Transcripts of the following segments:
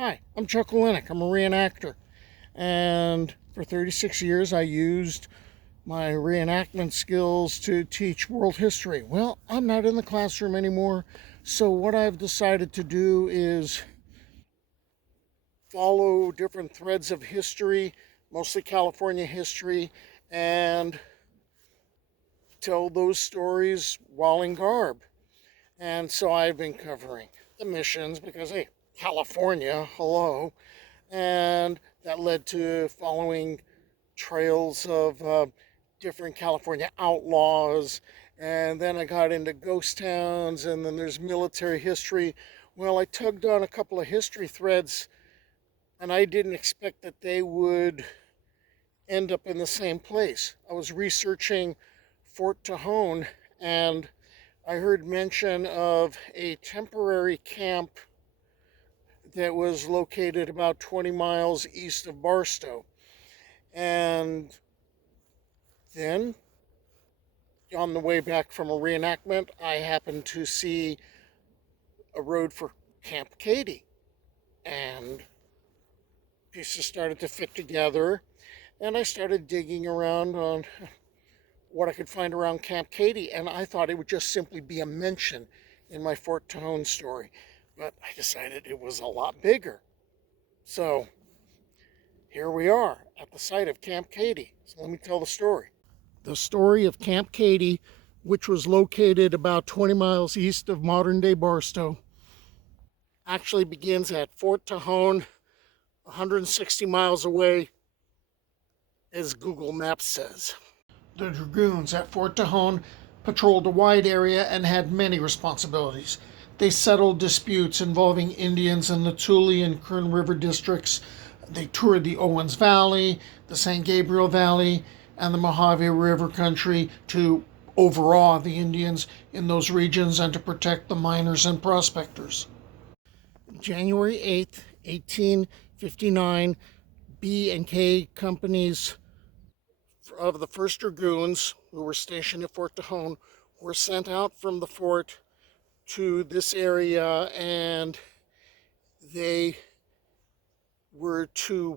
Hi, I'm Chuck Olenek. I'm a reenactor. And for 36 years, I used my reenactment skills to teach world history. Well, I'm not in the classroom anymore. So what I've decided to do is follow different threads of history, mostly California history, and tell those stories while in garb. And so I've been covering the missions because, hey, California, hello. And that led to following trails of different California outlaws. And then I got into ghost towns, and then there's military history. Well, I tugged on a couple of history threads, and I didn't expect that they would end up in the same place. I was researching Fort Tejon, and I heard mention of a temporary camp that was located about 20 miles east of Barstow. And then, on the way back from a reenactment, I happened to see a road for Camp Cady. And pieces started to fit together. And I started digging around on what I could find around Camp Cady. And I thought it would just simply be a mention in my Fort Tejon story. But I decided it was a lot bigger. So here we are at the site of Camp Cady. So let me tell the story. The story of Camp Cady, which was located about 20 miles east of modern-day Barstow, actually begins at Fort Tejon, 160 miles away, as Google Maps says. The Dragoons at Fort Tejon patrolled a wide area and had many responsibilities. They settled disputes involving Indians in the Tule and Kern River districts. They toured the Owens Valley, the San Gabriel Valley, and the Mojave River country to overawe the Indians in those regions and to protect the miners and prospectors. January 8th, 1859, B and K companies of the 1st Dragoons, who were stationed at Fort Tejon, were sent out from the fort to this area, and they were to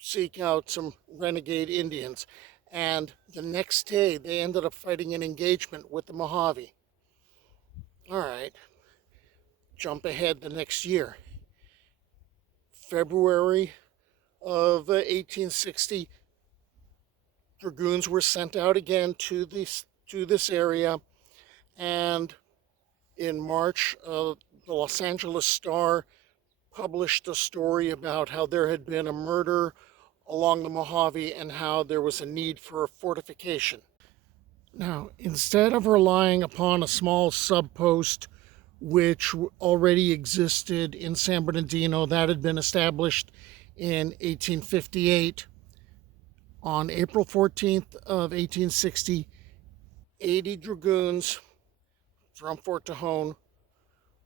seek out some renegade Indians. And the next day, they ended up fighting an engagement with the Mojave. All right, jump ahead the next year. February of 1860, Dragoons were sent out again to this area, and in March, the Los Angeles Star published a story about how there had been a murder along the Mojave and how there was a need for a fortification. Now, instead of relying upon a small sub-post which already existed in San Bernardino, that had been established in 1858, on April 14th of 1860, 80 Dragoons from Fort Tejon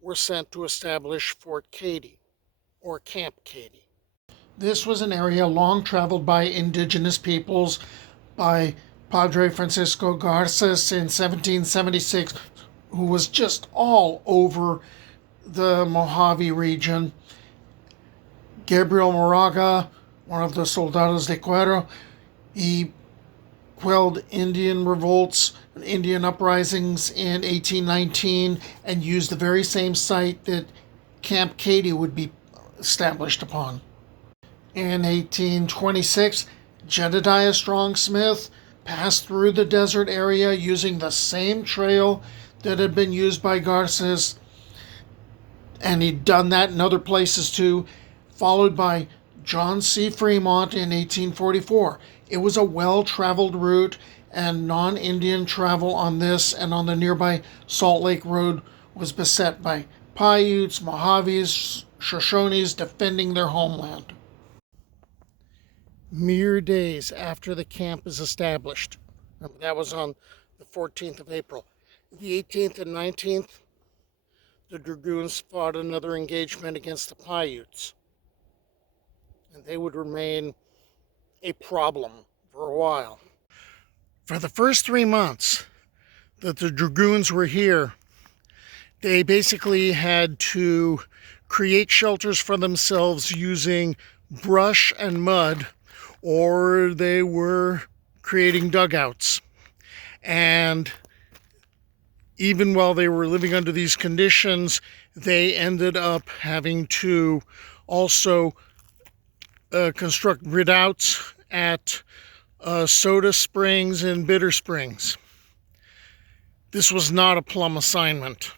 were sent to establish Fort Cady, or Camp Cady. This was an area long traveled by indigenous peoples, by Padre Francisco Garces in 1776, who was just all over the Mojave region. Gabriel Moraga, one of the Soldados de Cuero, he quelled Indian revolts, Indian uprisings in 1819, and used the very same site that Camp Cady would be established upon. In 1826, Jedediah Strong Smith passed through the desert area using the same trail that had been used by Garces, and he'd done that in other places too, followed by John C. Fremont in 1844. It was a well-traveled route, and non-Indian travel on this and on the nearby Salt Lake Road was beset by Paiutes, Mojaves, Shoshones defending their homeland. Mere days after the camp is established, that was on the 14th of April, the 18th and 19th, the Dragoons fought another engagement against the Paiutes, and they would remain a problem for a while. For the first 3 months that the Dragoons were here, they basically had to create shelters for themselves using brush and mud, or they were creating dugouts. And even while they were living under these conditions, they ended up having to also construct redoubts at Soda Springs and Bitter Springs. This was not a plum assignment.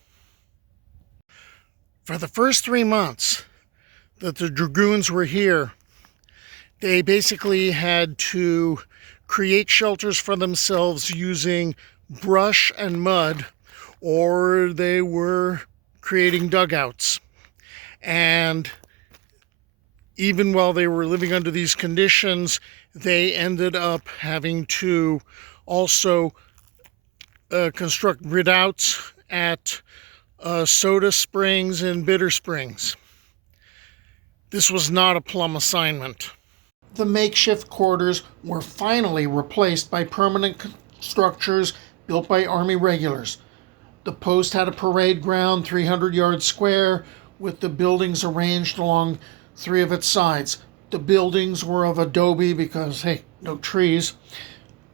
For the first 3 months that the Dragoons were here, they basically had to create shelters for themselves using brush and mud, or they were creating dugouts. And even while they were living under these conditions, they ended up having to also construct redoubts at Soda Springs and Bitter Springs. This was not a plum assignment. The makeshift quarters were finally replaced by permanent structures built by Army regulars. The post had a parade ground 300 yards square, with the buildings arranged along 3 of its sides. The buildings were of adobe because, hey, no trees,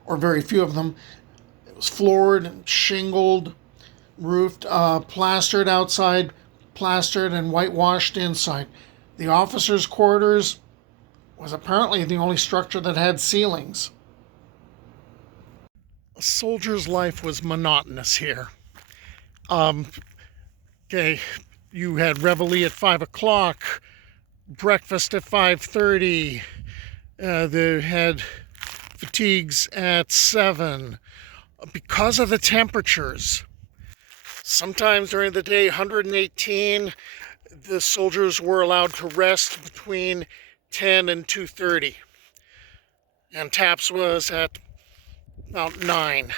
or very few of them. It was floored and shingled, roofed, plastered outside, plastered and whitewashed inside. The officers' quarters was apparently the only structure that had ceilings. A soldier's life was monotonous here. Okay, you had reveille at 5 o'clock, breakfast at 5:30. They had fatigues at 7. Because of the temperatures, sometimes during the day, 118, the soldiers were allowed to rest between 10 and 2:30. And taps was at about 9.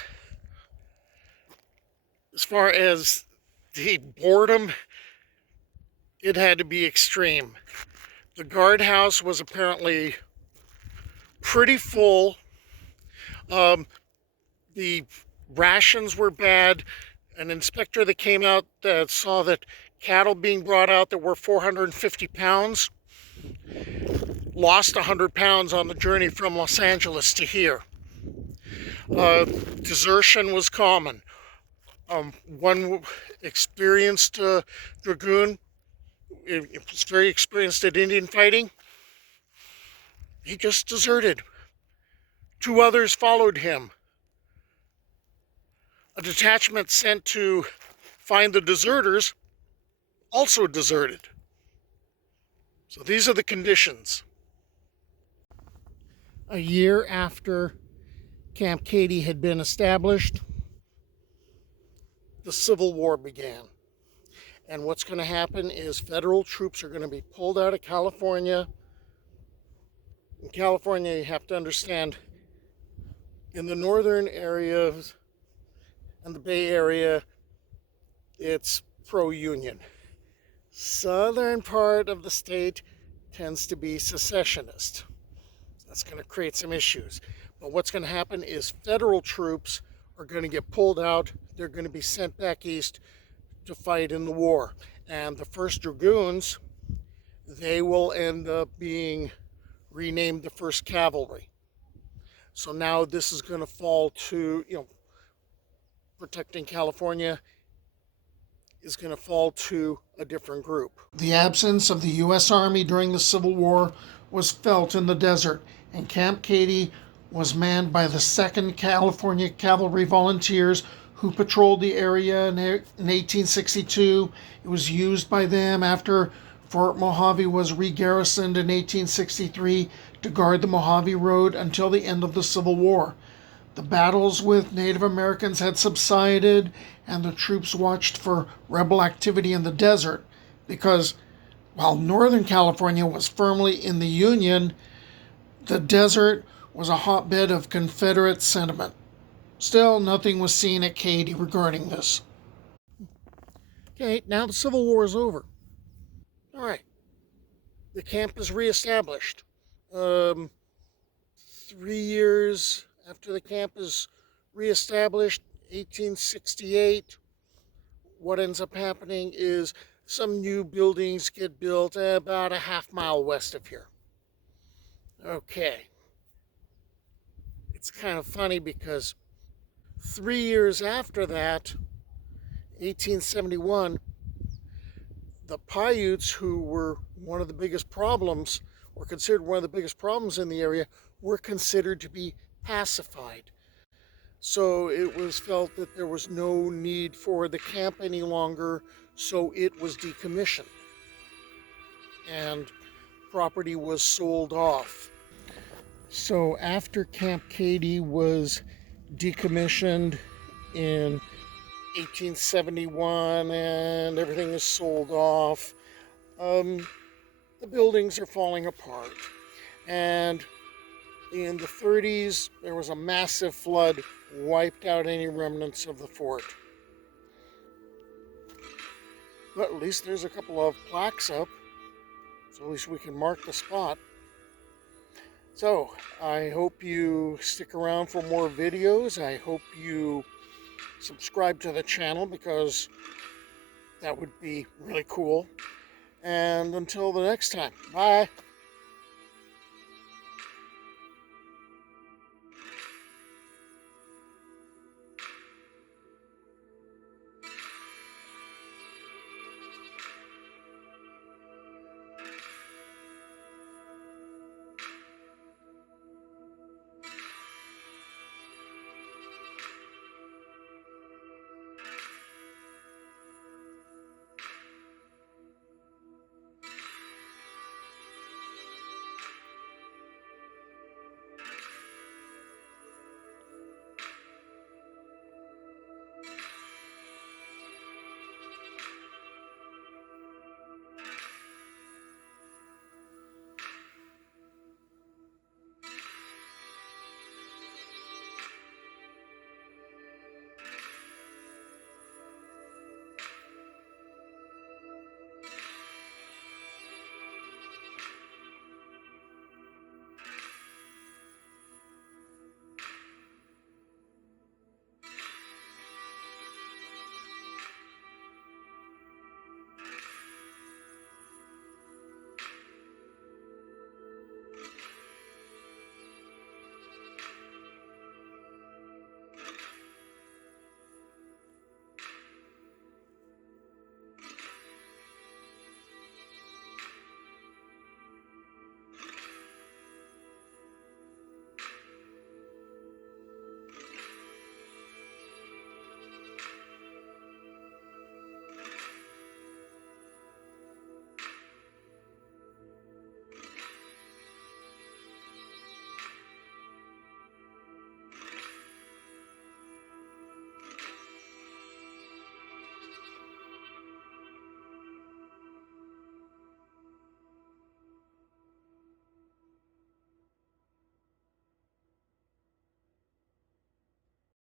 As far as the boredom, it had to be extreme. The guardhouse was apparently pretty full. The rations were bad. An inspector that came out saw that cattle being brought out that were 450 pounds lost 100 pounds on the journey from Los Angeles to here. Desertion was common. One experienced dragoon, was very experienced at Indian fighting. He just deserted. 2 others followed him. A detachment sent to find the deserters also deserted. So these are the conditions. A year after Camp Cady had been established, the Civil War began. And what's going to happen is federal troops are going to be pulled out of California. In California, you have to understand, in the northern areas and the Bay Area, it's pro-union. Southern part of the state tends to be secessionist. That's going to create some issues. But what's going to happen is federal troops are going to get pulled out. They're going to be sent back east to fight in the war. And the 1st Dragoons, they will end up being renamed the 1st Cavalry. So now this is going to fall to, protecting California is going to fall to a different group. The absence of the U.S. Army during the Civil War was felt in the desert, and Camp Cady was manned by the 2nd California Cavalry Volunteers, who patrolled the area in 1862. It was used by them after Fort Mojave was re-garrisoned in 1863 to guard the Mojave Road until the end of the Civil War. The battles with Native Americans had subsided, and the troops watched for rebel activity in the desert because while Northern California was firmly in the Union, the desert was a hotbed of Confederate sentiment. Still, nothing was seen at Cady regarding this. Okay, now the Civil War is over. All right, the camp is reestablished. 3 years after the camp is reestablished, 1868, what ends up happening is some new buildings get built about a half-mile west of here. Okay. It's kind of funny because 3 years after that, 1871, the Paiutes, who were one of the biggest problems, or considered one of the biggest problems in the area, were considered to be pacified. So it was felt that there was no need for the camp any longer, so it was decommissioned. And property was sold off. So after Camp Cady was decommissioned in 1871 and everything is sold off, the buildings are falling apart. And in the 30s, there was a massive flood, wiped out any remnants of the fort. But at least there's a couple of plaques up, so at least we can mark the spot. So I hope you stick around for more videos. I hope you subscribe to the channel because that would be really cool. And until the next time, bye.